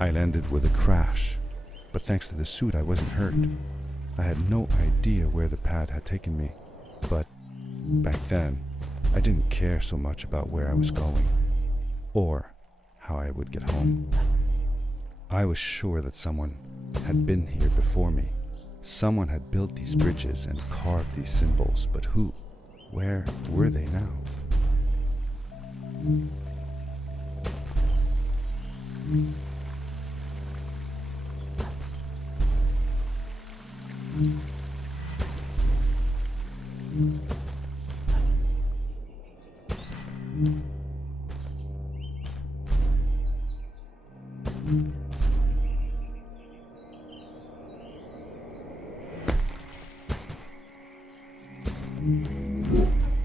I landed with a crash, but thanks to the suit I wasn't hurt. I had no idea where the pad had taken me, but back then I didn't care so much about where I was going, or how I would get home. I was sure that someone had been here before me. Someone had built these bridges and carved these symbols, but who? Where were they now?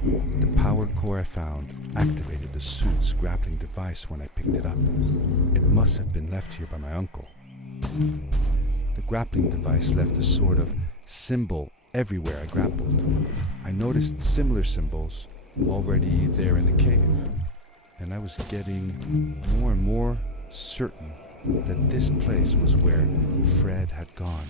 The power core I found activated the suit's grappling device when I picked it up. It must have been left here by my uncle. The grappling device left a sort of symbol everywhere I grappled. I noticed similar symbols already there in the cave, and I was getting more and more certain that this place was where Fred had gone.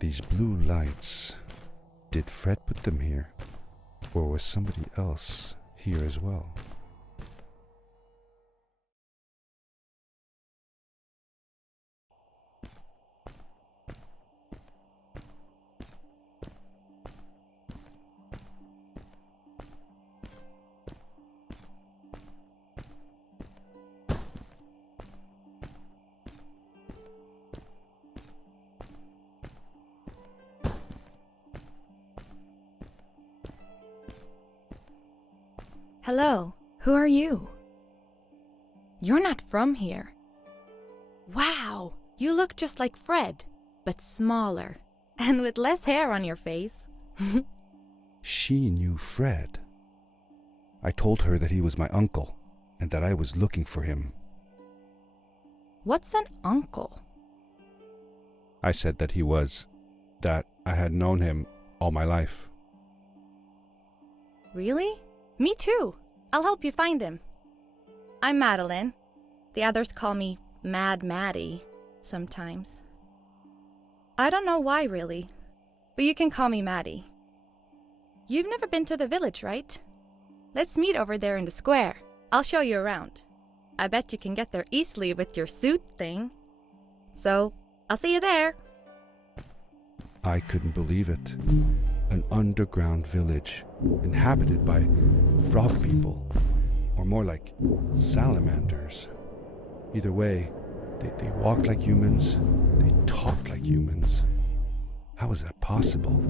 These blue lights, did Fred put them here? Or was somebody else here as well? Hello, who are you? You're not from here. Wow, you look just like Fred, but smaller, and with less hair on your face. She knew Fred. I told her that he was my uncle, and that I was looking for him. What's an uncle? I said that I had known him all my life. Really? Me too. I'll help you find him. I'm Madeline. The others call me Mad Maddie sometimes. I don't know why really, but you can call me Maddie. You've never been to the village, right? Let's meet over there in the square. I'll show you around. I bet you can get there easily with your suit thing. So, I'll see you there. I couldn't believe it. An underground village, inhabited by frog people, or more like salamanders. Either way, they walked like humans, they talked like humans. How is that possible?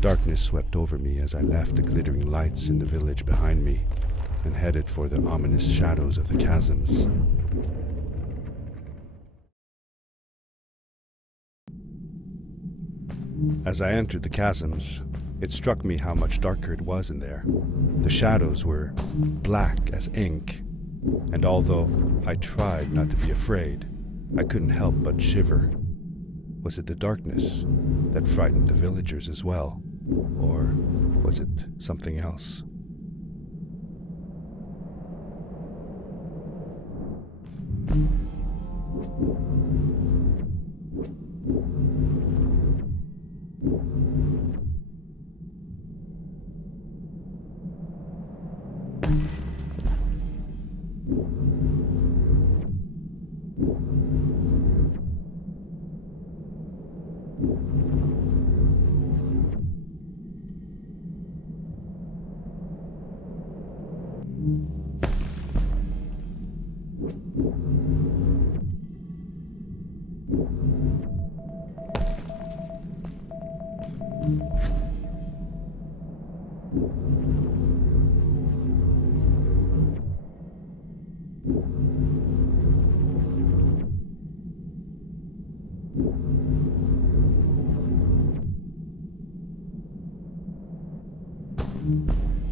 Darkness swept over me as I left the glittering lights in the village behind me and headed for the ominous shadows of the chasms. As I entered the chasms, it struck me how much darker it was in there. The shadows were black as ink, and although I tried not to be afraid, I couldn't help but shiver. Was it the darkness that frightened the villagers as well? Or was it something else?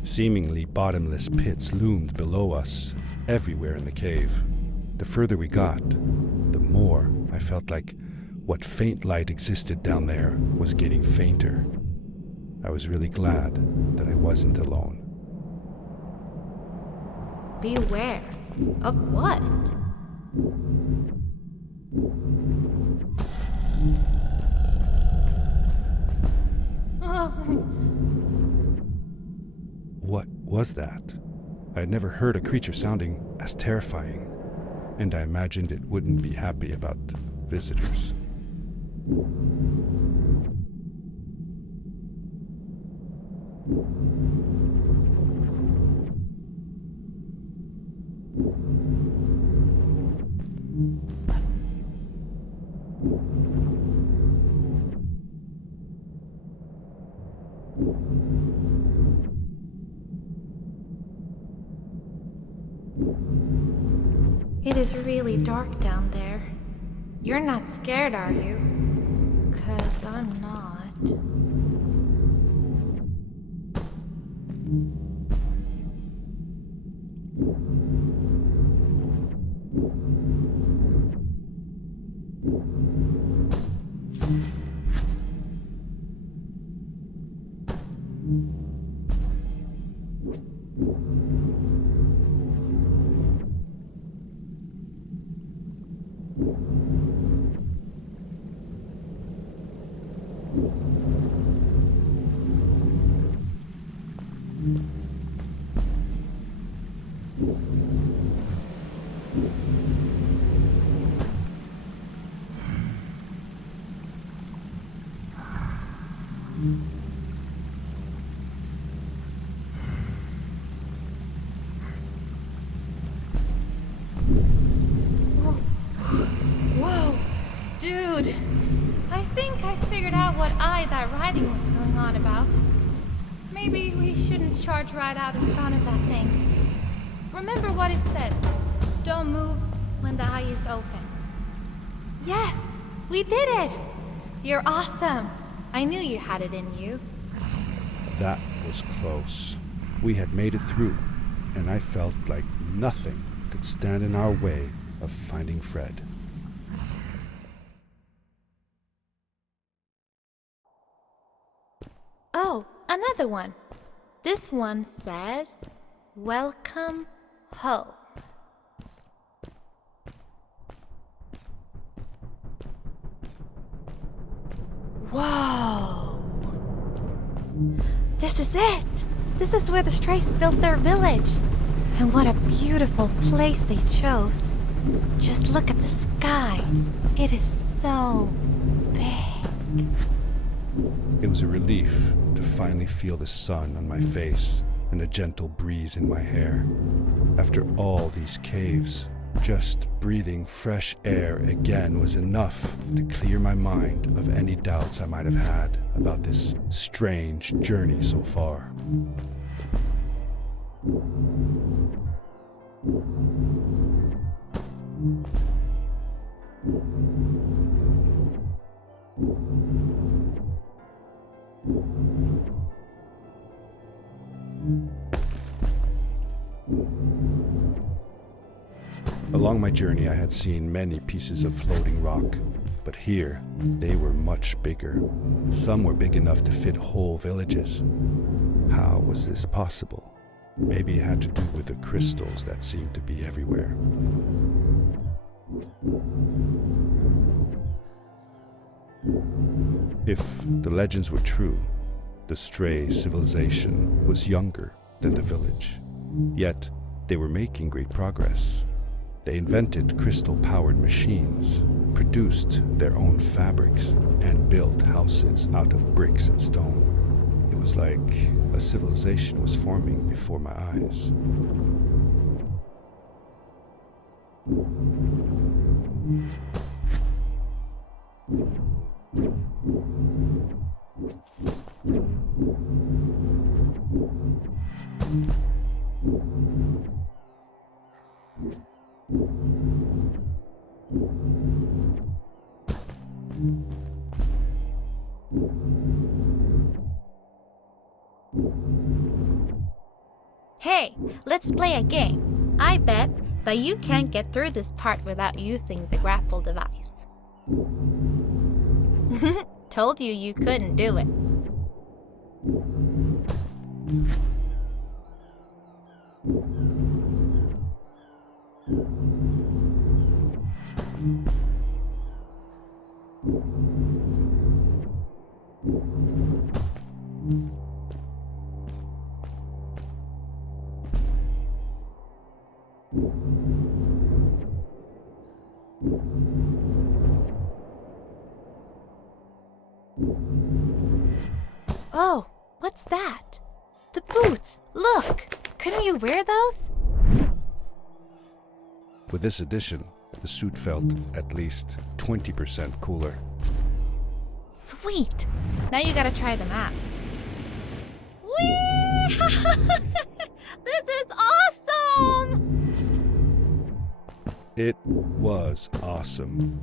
Seemingly bottomless pits loomed below us, everywhere in the cave. The further we got, the more I felt like what faint light existed down there was getting fainter. I was really glad that I wasn't alone. Beware of what? What was that? I had never heard a creature sounding as terrifying, and I imagined it wouldn't be happy about visitors. It is really dark down there. You're not scared, are you? 'Cause I'm not. Whoa, dude. I think I figured out what that writing was going on about. Maybe we shouldn't charge right out in front of that thing. Remember what it said. Don't move when the eye is open. Yes, we did it. You're awesome. I knew you had it in you. That was close. We had made it through, and I felt like nothing could stand in our way of finding Fred. Oh, another one. This one says, "Welcome home." Whoa! This is it! This is where the Strays built their village. And what a beautiful place they chose. Just look at the sky. It is so big. It was a relief to finally feel the sun on my face and a gentle breeze in my hair. After all these caves, just breathing fresh air again was enough to clear my mind of any doubts I might have had about this strange journey so far. Along my journey, I had seen many pieces of floating rock, but here they were much bigger. Some were big enough to fit whole villages. How was this possible? Maybe it had to do with the crystals that seemed to be everywhere. If the legends were true, the Stray civilization was younger than the village. Yet, they were making great progress. They invented crystal-powered machines, produced their own fabrics, and built houses out of bricks and stone. It was like a civilization was forming before my eyes. Hey, let's play a game. I bet that you can't get through this part without using the grapple device. Told you you couldn't do it. Oh, what's that? The boots! Look! Couldn't you wear those? With this addition, the suit felt at least 20% cooler. Sweet! Now you gotta try them out. Whee! This is awesome! It was awesome.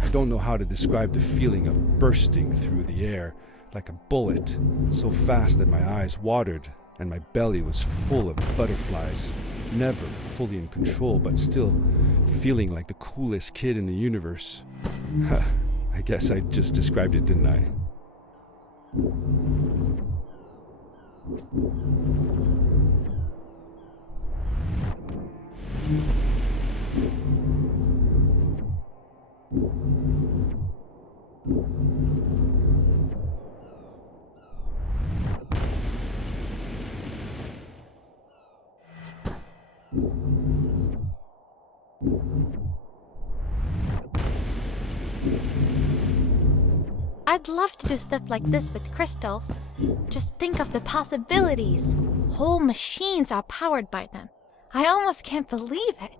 I don't know how to describe the feeling of bursting through the air like a bullet, so fast that my eyes watered and my belly was full of butterflies. Never fully in control, but still feeling like the coolest kid in the universe. I guess I just described it, didn't I? I'd love to do stuff like this with crystals. Just think of the possibilities. Whole machines are powered by them. I almost can't believe it.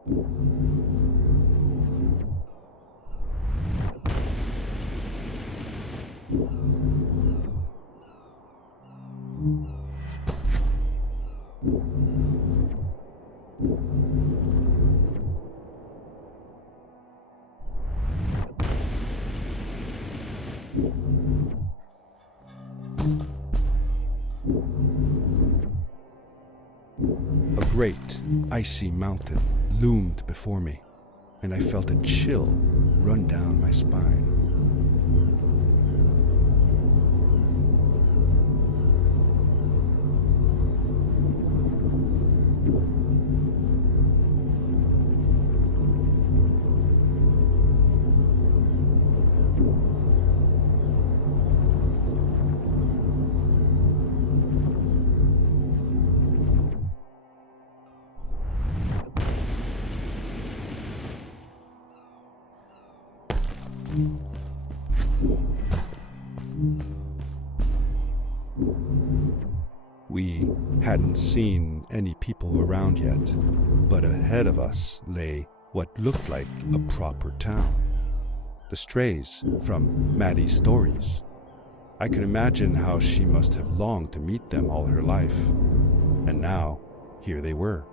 A great, icy mountain loomed before me, and I felt a chill run down my spine. We hadn't seen any people around yet, but ahead of us lay what looked like a proper town. The strays from Maddie's stories. I could imagine how she must have longed to meet them all her life. And now, here they were.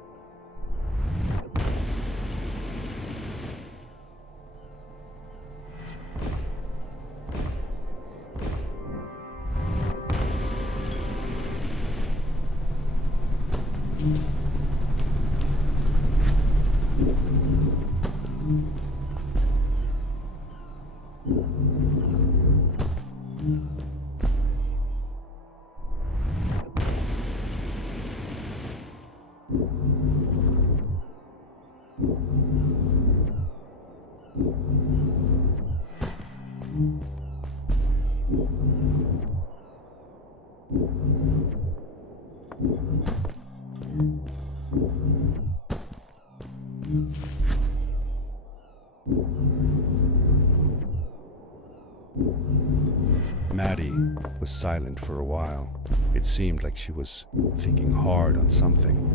Maddie was silent for a while. It seemed like she was thinking hard on something.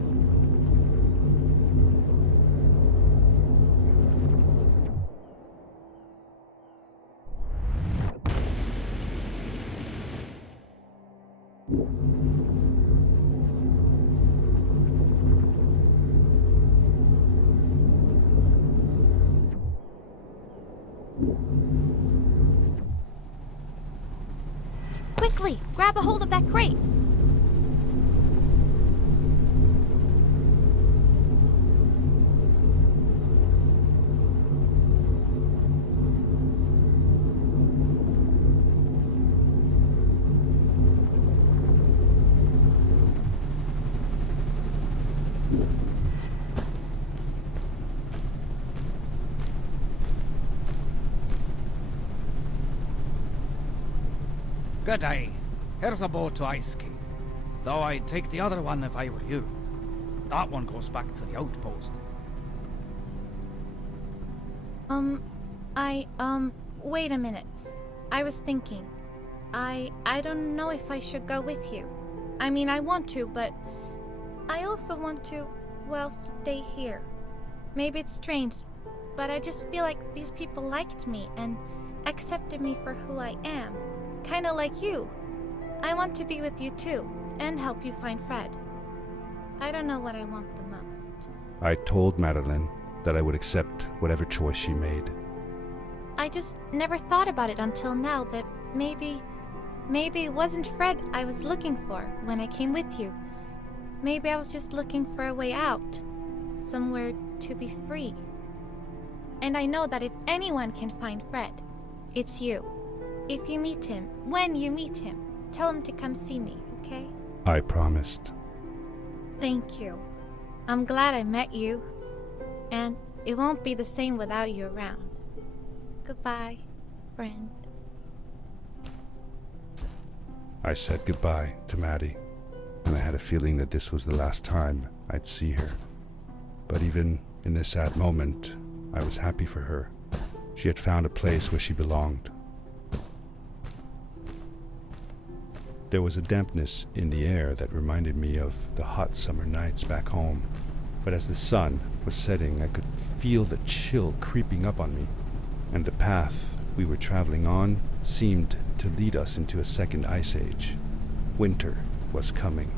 Quickly, grab a hold of that crate. Good day. Here's a boat to Ice Cave. Though I'd take the other one if I were you. That one goes back to the outpost. Wait a minute. I was thinking. I don't know if I should go with you. I mean, I want to, but I also want to, well, stay here. Maybe it's strange, but I just feel like these people liked me and accepted me for who I am. Kinda like you. I want to be with you too, and help you find Fred. I don't know what I want the most. I told Madeline that I would accept whatever choice she made. I just never thought about it until now that maybe it wasn't Fred I was looking for when I came with you. Maybe I was just looking for a way out. Somewhere to be free. And I know that if anyone can find Fred, it's you. If you meet him, when you meet him, tell him to come see me, okay? I promised. Thank you. I'm glad I met you. And it won't be the same without you around. Goodbye, friend. I said goodbye to Maddie, and I had a feeling that this was the last time I'd see her. But even in this sad moment, I was happy for her. She had found a place where she belonged. There was a dampness in the air that reminded me of the hot summer nights back home. But as the sun was setting, I could feel the chill creeping up on me, and the path we were traveling on seemed to lead us into a second ice age. Winter was coming.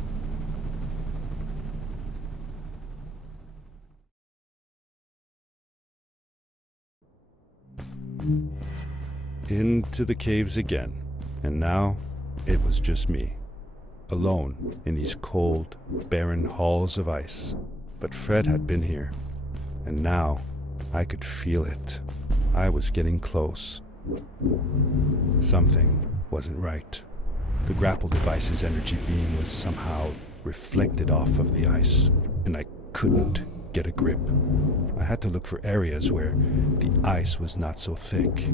Into the caves again, and now it was just me, alone in these cold, barren halls of ice. But Fred had been here, and now I could feel it. I was getting close. Something wasn't right. The grapple device's energy beam was somehow reflected off of the ice, and I couldn't get a grip. I had to look for areas where the ice was not so thick.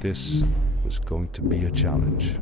This was going to be a challenge.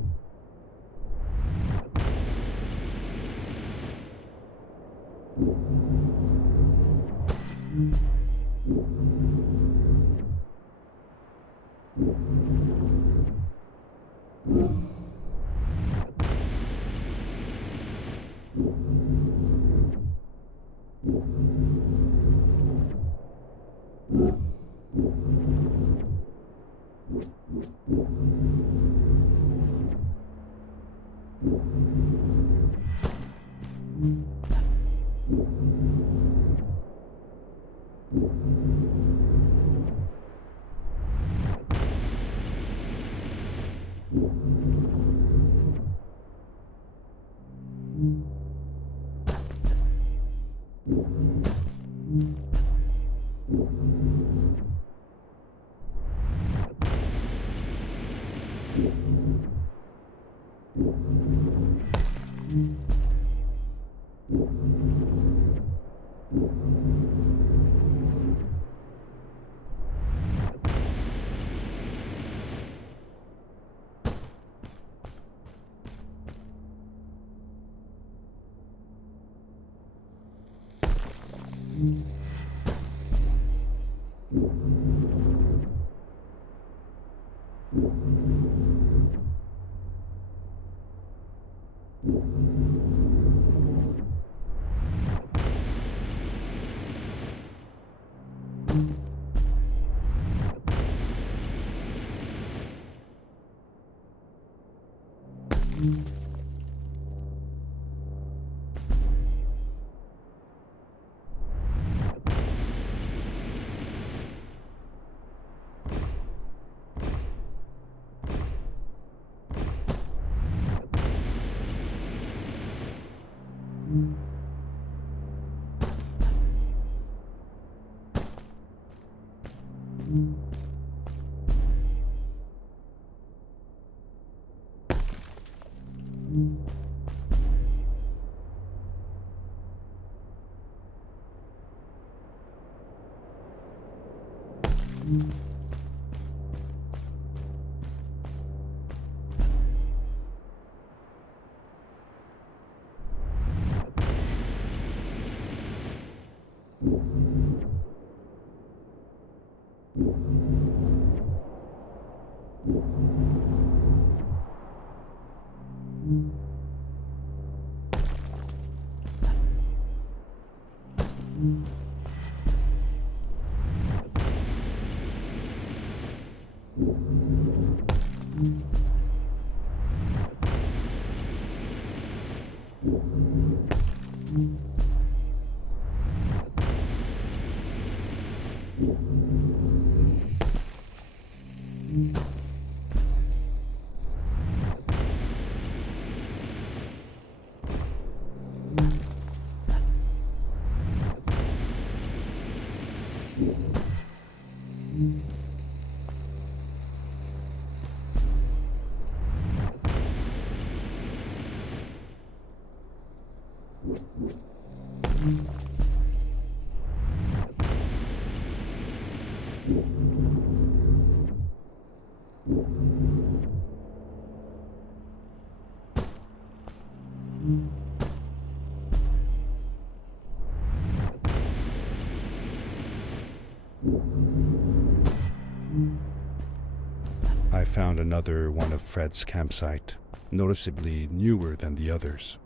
I found another one of Fred's campsite, noticeably newer than the others.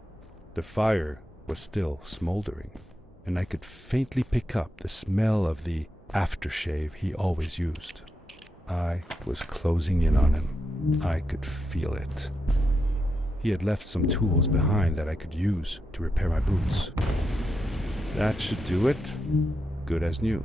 The fire was still smoldering, and I could faintly pick up the smell of the aftershave he always used. I was closing in on him. I could feel it. He had left some tools behind that I could use to repair my boots. That should do it. Good as new.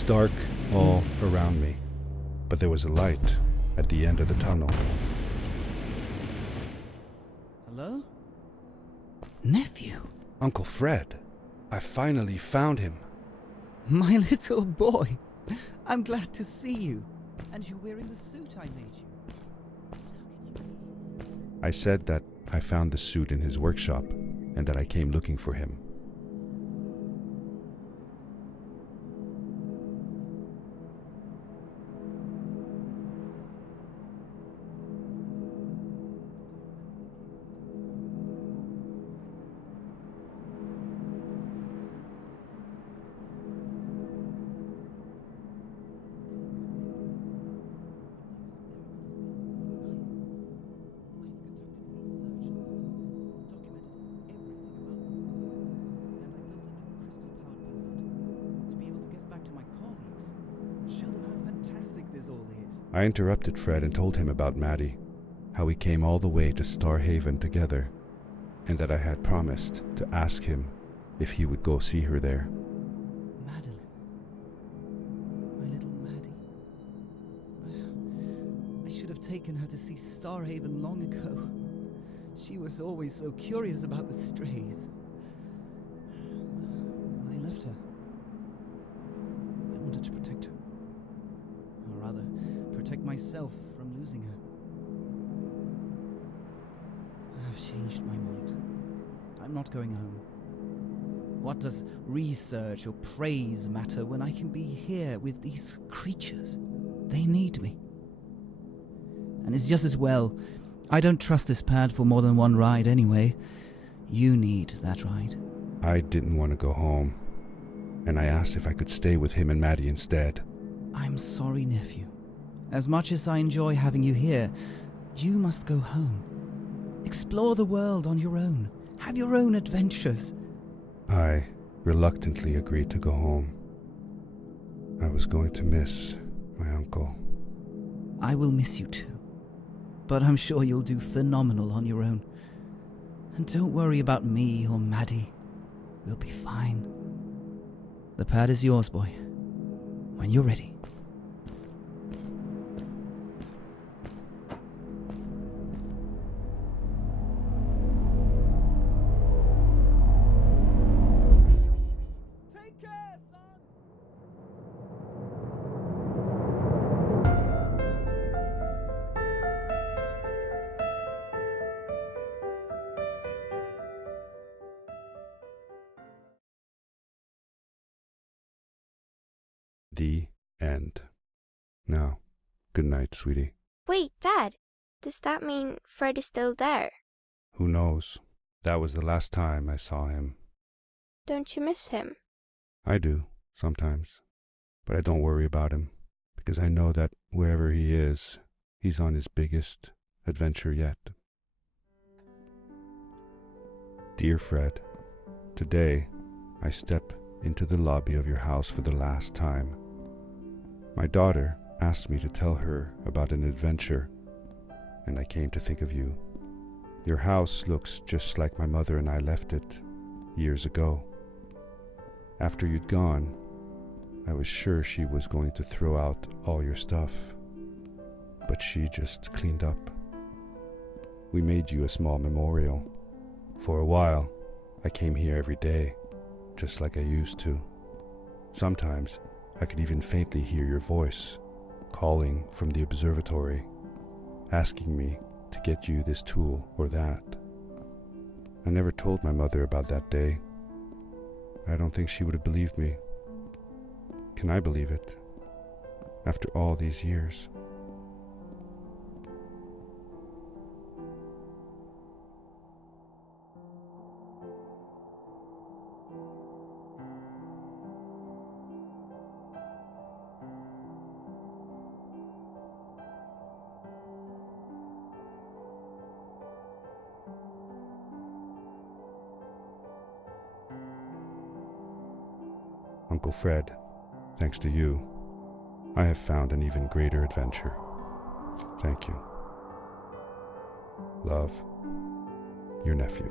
was dark all around me, but there was a light at the end of the tunnel. Hello? Nephew? Uncle Fred, I finally found him. My little boy. I'm glad to see you. And you're wearing the suit I made you. I said that I found the suit in his workshop and that I came looking for him. I interrupted Fred and told him about Maddie, how we came all the way to Starhaven together, and that I had promised to ask him if he would go see her there. Madeline. My little Maddie. I should have taken her to see Starhaven long ago. She was always so curious about the strays. I left her. I wanted to protect her. Or rather, protect myself from losing her. I've changed my mind. I'm not going home. What does research or praise matter when I can be here with these creatures? They need me. And it's just as well. I don't trust this pad for more than one ride anyway. You need that ride. I didn't want to go home, and I asked if I could stay with him and Maddie instead. I'm sorry, nephew. As much as I enjoy having you here, you must go home. Explore the world on your own. Have your own adventures. I reluctantly agreed to go home. I was going to miss my uncle. I will miss you too. But I'm sure you'll do phenomenal on your own. And don't worry about me or Maddie. We'll be fine. The pad is yours, boy. When you're ready. Take care, son! The end. Now, good night, sweetie. Wait, Dad. Does that mean Fred is still there? Who knows? That was the last time I saw him. Don't you miss him? I do, sometimes. But I don't worry about him, because I know that wherever he is, he's on his biggest adventure yet. Dear Fred, today I step into the lobby of your house for the last time. My daughter asked me to tell her about an adventure, and I came to think of you. Your house looks just like my mother and I left it years ago. After you'd gone, I was sure she was going to throw out all your stuff, but she just cleaned up. We made you a small memorial. For a while, I came here every day, just like I used to. Sometimes I could even faintly hear your voice, calling from the observatory, asking me to get you this tool or that. I never told my mother about that day. I don't think she would have believed me. Can I believe it? After all these years? Uncle Fred, thanks to you, I have found an even greater adventure. Thank you. Love, your nephew.